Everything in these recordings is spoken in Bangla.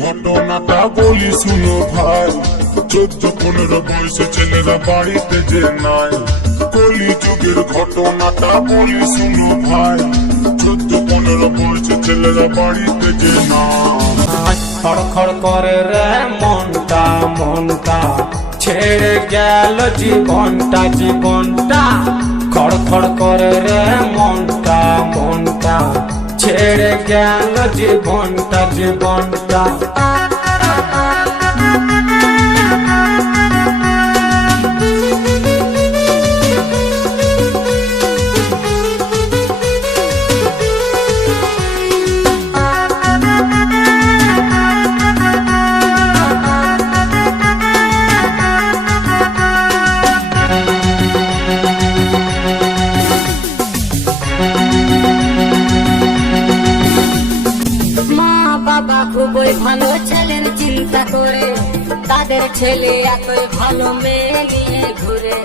ঘটনাটা বলি শুনো ভাই, 14-15 বয়সে ছেলেরা বাড়িতে যে নাই। কলিযুগের ঘটনাটা বলি শুনো ভাই, 14-15 বয়সে ছেলেরা বাড়িতে যে নাই। খড়খড় করে রে মনটা মনটা, ছেড়ে গেল জীবনটা জীবনটা। খড়খড় করে রে মনটা মনটা, ছেড়ে গেল জীবনটা জীবনটা। বাবা খুবই ভালো ছেলের চিন্তা করে, তাদের ছেলে এতই ভালো মেয়ে নিয়ে ঘুরে।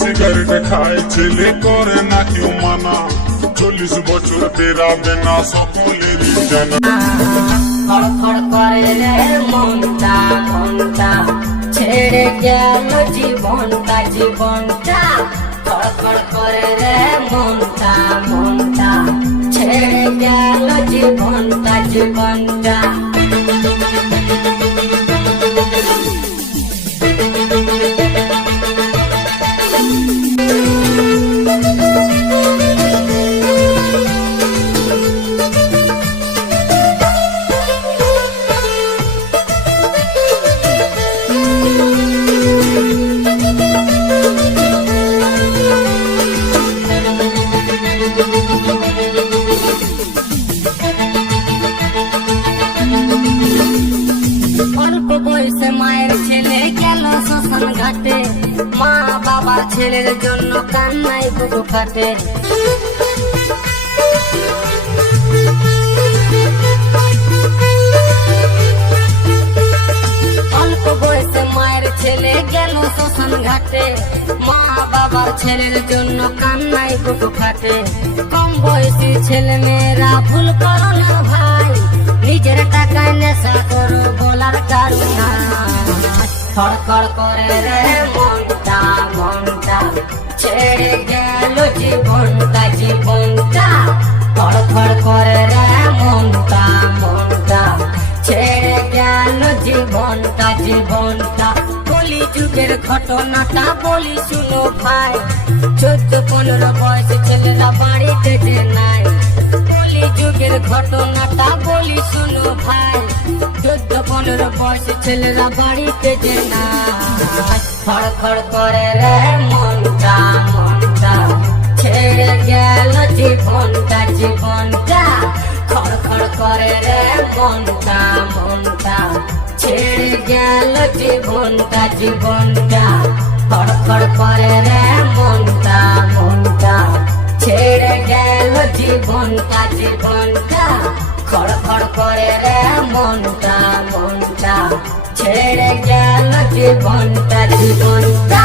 সিগারেট খায় ছেলে করে না কেউ মানা, 40 বছর পেরাবে না সকলেরই জানা। খড়খড় করে রে মনটা মনটা, ছেড়ে গেল জীবনটা জীবনটা। খড়খড় করে রে মনটা মনটা, ছেড়ে গেল জীবনটা জীবনটা। অল্প বয়সে মায়ের ছেলে গেল শ্মশান ঘাটে, মা বাবা ছেলের জন্য কান্নায় বুকু কাটে। অল্প বয়সে মায়ের ছেলে গেল শ্মশান ঘাটে, মা বাবার ছেলের জন্য কান্নায় বুকু কাটে। কম বয়সী ছেলে মেয়েরা ভুল করো না ভাই, নিজের টাকায় নেশা করো বলার কারণ না। খড়খড় করে রে মনটা মনটা, ছেড়ে গেল জীবনটা জীবনটা। খড়খড় করে রে মনটা মনটা, ছেড়ে গেল জীবনটা জীবনটা। কলিযুগের ঘটনাটা বলি শুনো ভাই, 14-15 বয়সে ছেলেরা বাড়িতে যে নাই। কলিযুগের ঘটনাটা বলি শুনো ভাই, 14-15 বয়সে ছেলেরা বাড়িতে যে নাই। খড়খড় করে রে মনটা মনটা, ছেড়ে গেল জীবনটা জীবনটা। খড়খড় করে রে মনটা মনটা, ছেড়ে গেল জীবনটা জীবনটা। খড়খড় করে রে মনটা মনটা, ছেড়ে গেল জীবনটা জীবনটা। খড়খড় করে রে মনটা মনটা, ছেড়ে গেল জীবনটা জীবনটা।